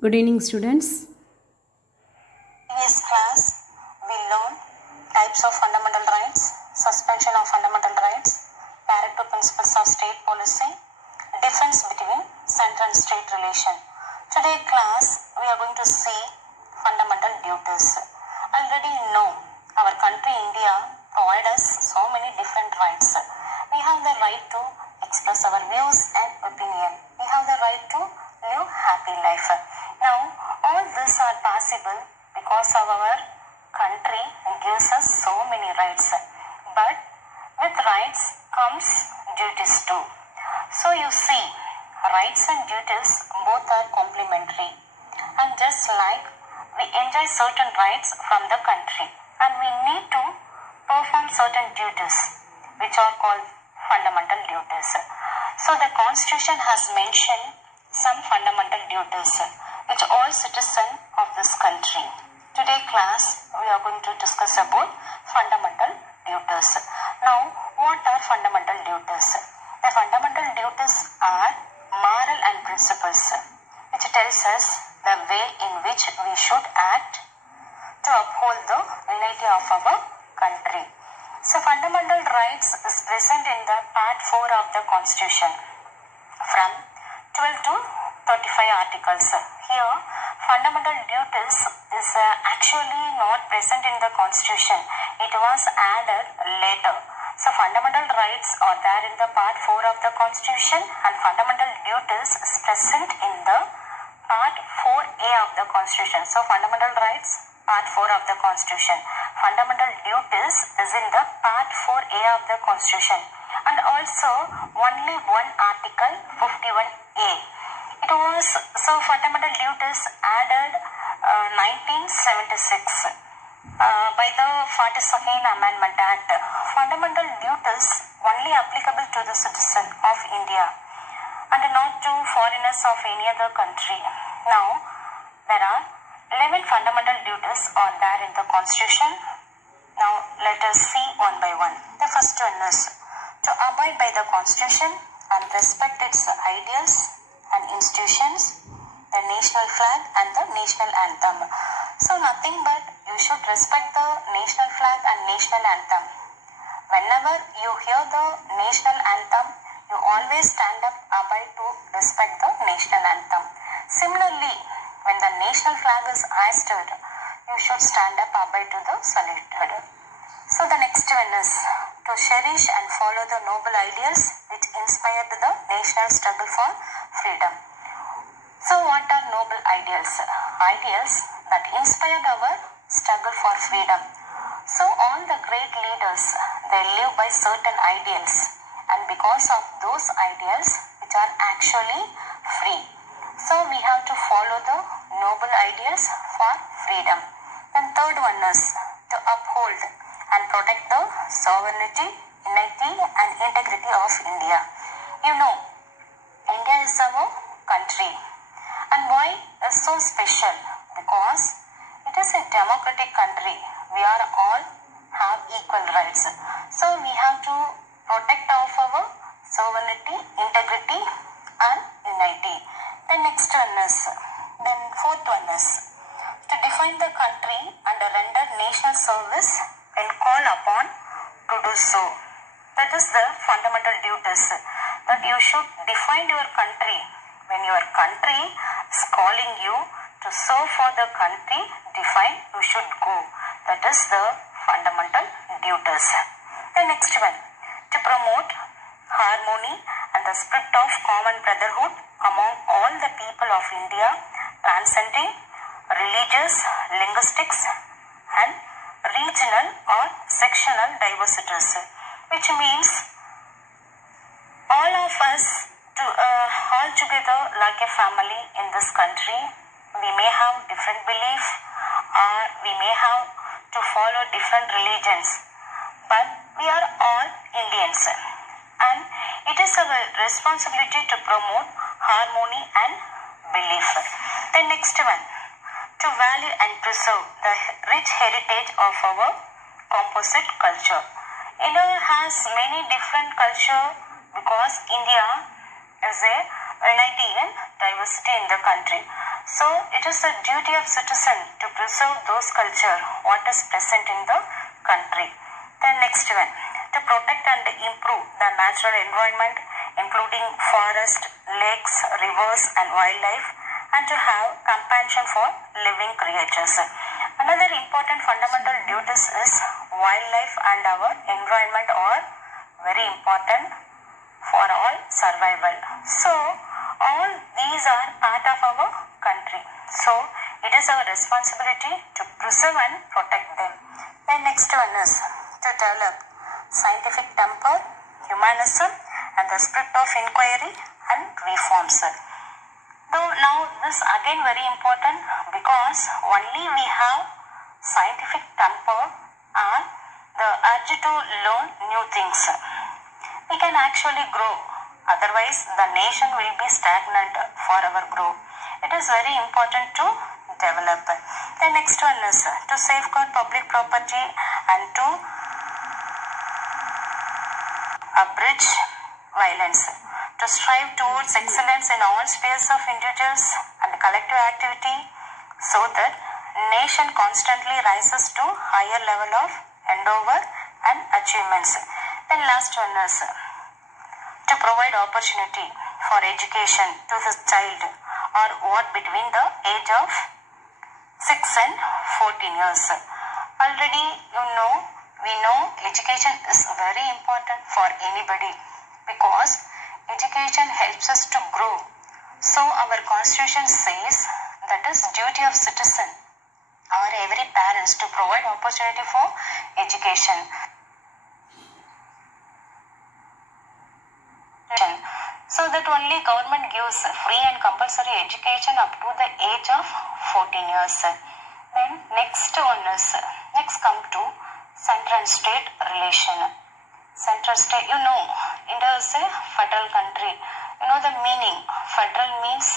Good evening, students. Previous class, we learned types of fundamental rights, suspension of fundamental rights, character principles of state policy, difference between central and state relation. Today class, we are going to see fundamental duties. Already know our country India provide us so many different rights. We have the right to express our views and opinion. We have the right to live happy life. Now, all these are possible because of our country gives us so many rights. But with rights comes duties too. So you see, rights and duties both are complementary. And just like we enjoy certain rights from the country and we need to perform certain duties which are called fundamental duties. So the constitution has mentioned some fundamental duties which all citizens of this country. Today class we are going to discuss about fundamental duties. Now what are fundamental duties? The fundamental duties are moral and principles which tells us the way in which we should act to uphold the unity of our country. So fundamental rights is present in the part 4 of the constitution from 12 to 35 articles. Here fundamental duties is actually not present in the constitution. It was added later. So fundamental rights are there in the part 4 of the constitution and fundamental duties is present in the part 4A of the constitution. So fundamental rights part 4 of the constitution. Fundamental duties is in the part 4A of the constitution and also only one article 51A. It was so fundamental duties added 1976 by the 42nd Amendment Act. Fundamental duties only applicable to the citizen of India and not to foreigners of any other country. Now, there are 11 fundamental duties are there in the constitution. Now, let us see one by one. The first one is to abide by the constitution and respect its ideals and institutions, the national flag and the national anthem. So, nothing but you should respect the national flag and national anthem. Whenever you hear the national anthem, you always stand up abide to respect the national anthem. Similarly, when the national flag is hoisted, you should stand up abide to the saluted. So the next one is to cherish and follow the noble ideals which inspired the national struggle for freedom. So what are noble ideals? Ideals that inspired our struggle for freedom. So all the great leaders, they live by certain ideals and because of those ideals which are actually free. So we have to follow the noble ideals for freedom. Then third one is to uphold and protect the sovereignty, unity and integrity of India. You know, India is our country. And why is so special? Because it is a democratic country. We are all have equal rights. So we have to protect of our sovereignty, integrity and unity. The next one is, then fourth one is to define the country and render national service when called upon to do so. That is the fundamental duties that you should define your country. When your country is calling you to serve for the country, define you should go. That is the fundamental duties. The next one, to promote harmony and the spirit of common brotherhood among all the people of India, transcending religious, linguistics and regional or sectional diversities, which means all of us to all together like a family in this country. We may have different belief or we may have to follow different religions, but we are all Indians and it is our responsibility to promote harmony and belief. The next one, to value and preserve the rich heritage of our composite culture. India has many different culture because India is a unity and diversity in the country. So it is the duty of citizen to preserve those culture what is present in the country. Then next one, to protect and improve the natural environment including forest, lakes, rivers and wildlife, and to have compassion for living creatures. Another important fundamental duties is wildlife and our environment are very important for all survival. So all these are part of our country. So it is our responsibility to preserve and protect them. Then next one is to develop scientific temper, humanism and the spirit of inquiry and reforms. Though now this again very important because only we have scientific temper and the urge to learn new things, we can actually grow. Otherwise, the nation will be stagnant for our growth. It is very important to develop. The next one is to safeguard public property and to abridge violence, to strive towards excellence in all spheres of individuals and collective activity so that nation constantly rises to higher level of endeavor and achievements. Then last one is to provide opportunity for education to the child or what between the age of 6 and 14 years. Already we know education is very important for anybody because education helps us to grow. So our constitution says that is duty of citizen or every parents to provide opportunity for education. So that only government gives free and compulsory education up to the age of 14 years. Then next come to central and state relation. Central state, India is a federal country. The meaning. Federal means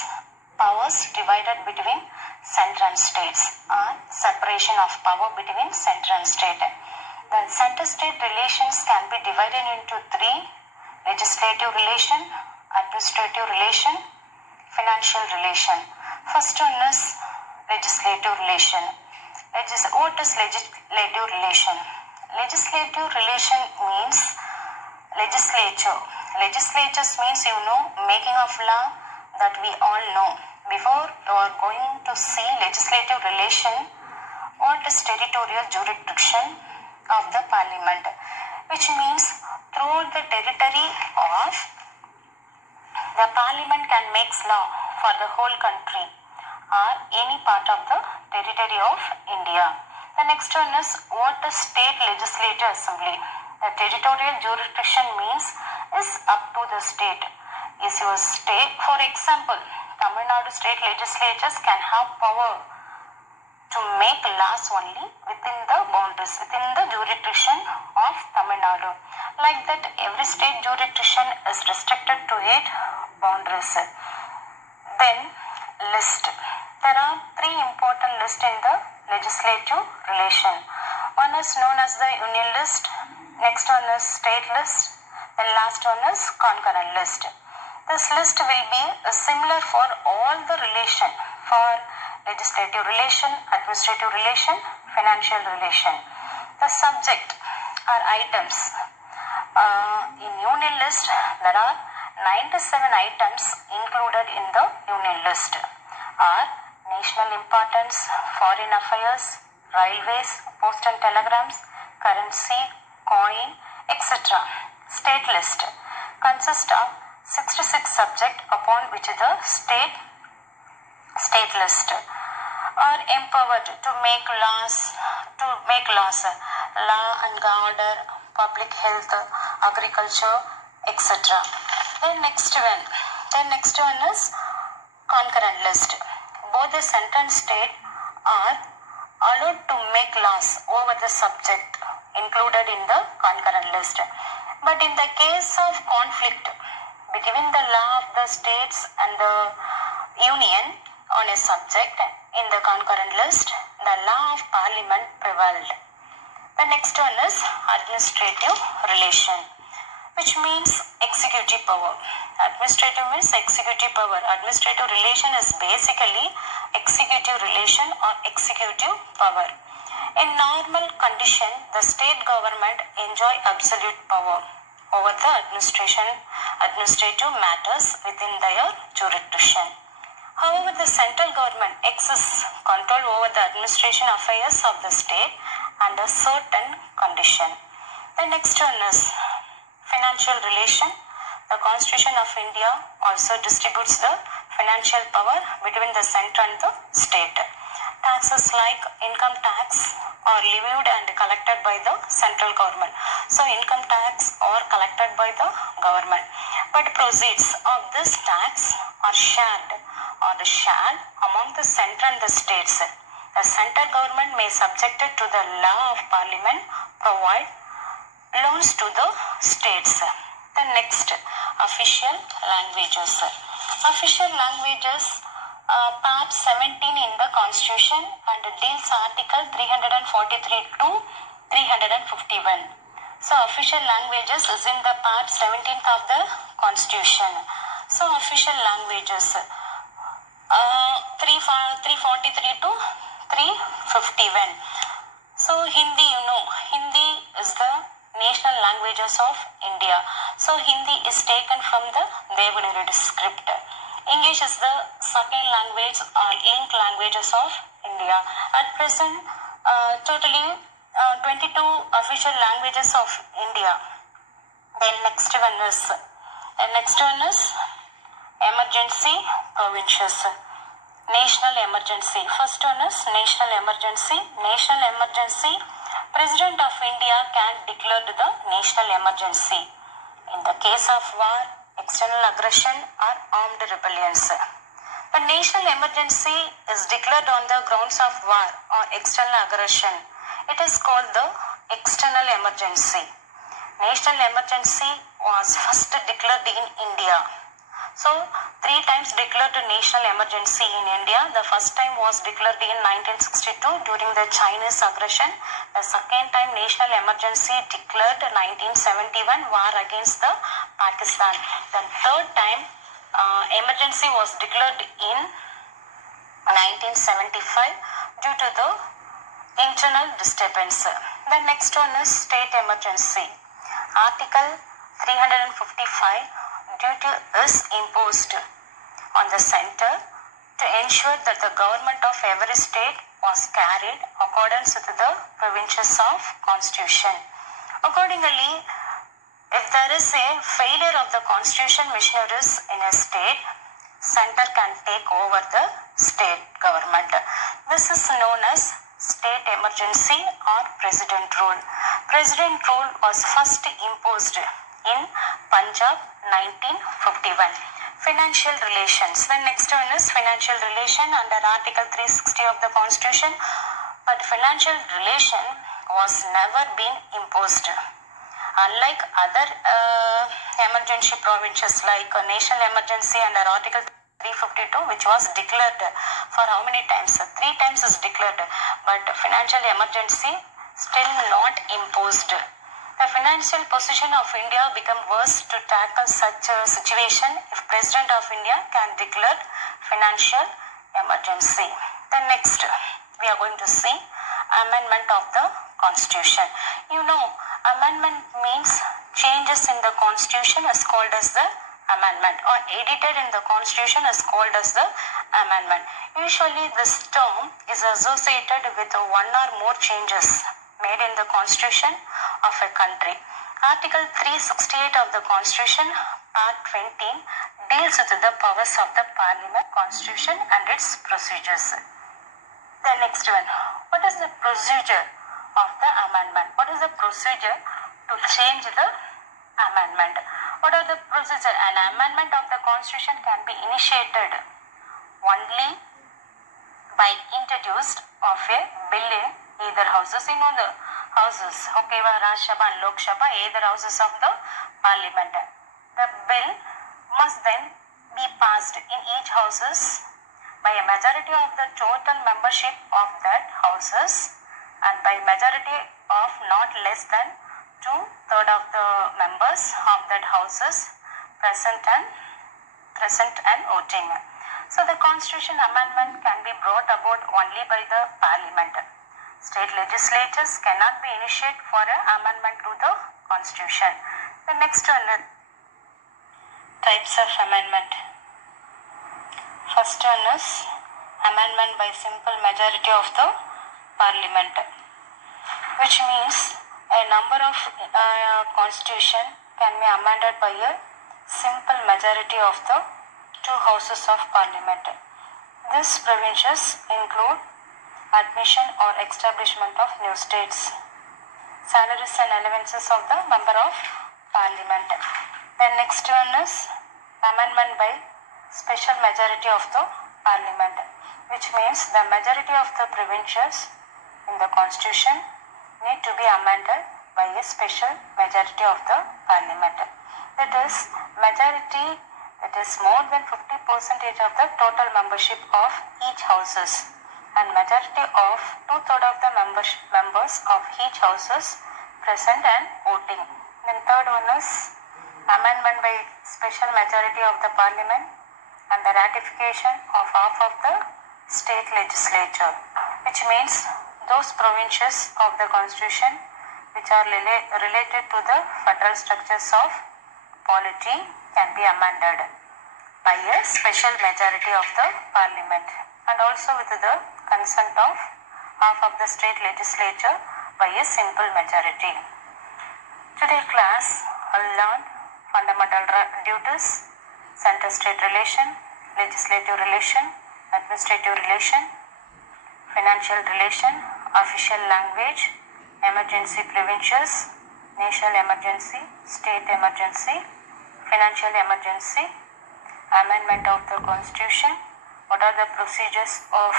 powers divided between central and states or separation of power between central and state. The central state relations can be divided into three: legislative relation, administrative relation, financial relation. First one is legislative relation. What is legislative relation? Legislative relation means legislature. Legislatures means making of law that we all know. Before you are going to see legislative relation, what is territorial jurisdiction of the parliament, which means throughout the territory of the parliament can make law for the whole country or any part of the territory of India. The next one is what is state legislative assembly. The territorial jurisdiction means is up to the state. Is your state, for example, Tamil Nadu state legislatures can have power to make laws only within the boundaries, within the jurisdiction of Tamil Nadu. Like that, every state jurisdiction is restricted to its boundaries. Then list. There are three important lists in the legislative relation. One is known as the union list, next one is state list, then last one is concurrent list. This list will be similar for all the relation, for legislative relation, administrative relation, financial relation. The subject or items. In union list, there are 97 items included in the union list are national importance, foreign affairs, railways, post and telegrams, currency, coin, etc. State list consists of 66 subjects upon which the state list are empowered to make laws, law and order, public health, agriculture, etc. Then next one is concurrent list. Both the central and state are allowed to make laws over the subject included in the concurrent list. But in the case of conflict between the law of the states and the union on a subject in the concurrent list, the law of parliament prevailed. The next one is administrative relation. which means executive power. Administrative means executive power. Administrative relation is basically executive relation or executive power. In normal condition, the state government enjoy absolute power over the administrative matters within their jurisdiction. However, the central government exercises control over the administration affairs of the state under certain condition. The next one is financial relation. The Constitution of India also distributes the financial power between the centre and the state. Taxes like income tax are levied and collected by the central government. So income tax are collected by the government. But proceeds of this tax are shared among the centre and the states. The central government may subject it to the law of parliament provide loans to the states. The next, official languages. Official languages, part 17 in the Constitution and deals Article 343 to 351. So official languages is in the part 17th of the Constitution. So official languages, 343 to 351. So Hindi, Hindi is the national languages of India. So Hindi is taken from the Devanagari script. English is the second language or linked languages of India. At present, totally 22 official languages of India. Then next one is emergency provinces. National emergency. First one is national emergency. National emergency. President of India can declare the national emergency in the case of war, external aggression or armed rebellions. The national emergency is declared on the grounds of war or external aggression. It is called the external emergency. National emergency was first declared in India. So, 3 times declared national emergency in India. The first time was declared in 1962 during the Chinese aggression. The second time national emergency declared 1971 war against the Pakistan. The third time emergency was declared in 1975 due to the internal disturbance. The next one is state emergency. Article 355 duty is imposed on the center to ensure that the government of every state was carried accordance with the provisions of constitution. Accordingly, if there is a failure of the constitution machineries in a state, center can take over the state government. This is known as state emergency or president rule. President rule was first imposed in Punjab 1951. Financial relations. The next one is financial relation under Article 360 of the Constitution. But financial relation was never been imposed. Unlike other emergency provisions like national emergency under Article 352, which was declared for how many times? 3 times is declared, but financial emergency still not imposed. The financial position of India become worse to tackle such a situation if President of India can declare financial emergency. The next, we are going to see amendment of the Constitution. Amendment means changes in the Constitution is called as the amendment, or edited in the Constitution is called as the amendment. Usually this term is associated with one or more changes made in the Constitution of a country. Article 368 of the Constitution, Part 20, deals with the powers of the Parliament, Constitution and its procedures. The next one, what is the procedure of the amendment? What is the procedure to change the amendment? What are the procedure? An amendment of the Constitution can be initiated only by introduced of a bill in either houses, the houses, okay, Rajya Sabha and Lok Sabha, either houses of the Parliament. The bill must then be passed in each houses by a majority of the total membership of that houses and by majority of not less than 2 third of the members of that houses present and voting. So the constitution amendment can be brought about only by the parliament. State legislatures cannot be initiated for an amendment to the constitution. The next one, types of amendment. First one is amendment by simple majority of the parliament, which means a number of constitution can be amended by a simple majority of the two houses of parliament. These provisions include admission or establishment of new states, salaries and allowances of the member of parliament. The next one is amendment by special majority of the parliament, which means the majority of the provisions in the constitution need to be amended by a special majority of the parliament. That is, majority that is more than 50% of the total membership of each houses, and majority of 2/3 of the members of each houses present and voting. Then third one is amendment by special majority of the parliament and the ratification of half of the state legislature, which means those provisions of the constitution which are related to the federal structures of polity can be amended by a special majority of the parliament and also with the consent of half of the state legislature by a simple majority. Today class will learn fundamental duties, center-state relation, legislative relation, administrative relation, financial relation, official language, emergency provincials, national emergency, state emergency, financial emergency, amendment of the constitution, what are the procedures of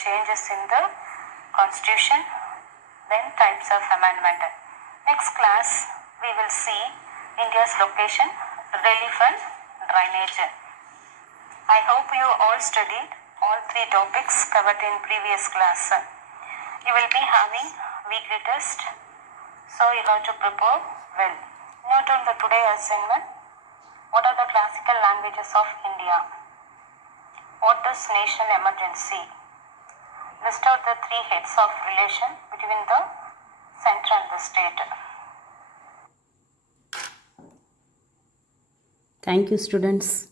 changes in the constitution, then types of amendment. Next class we will see India's location, relief and drainage. I hope you all studied all three topics covered in previous class. You will be having weekly test, so you have to prepare well. Note on the today assignment, what are the classical languages of India? What is national emergency? List out the three heads of relation between the center and the state. Thank you, students.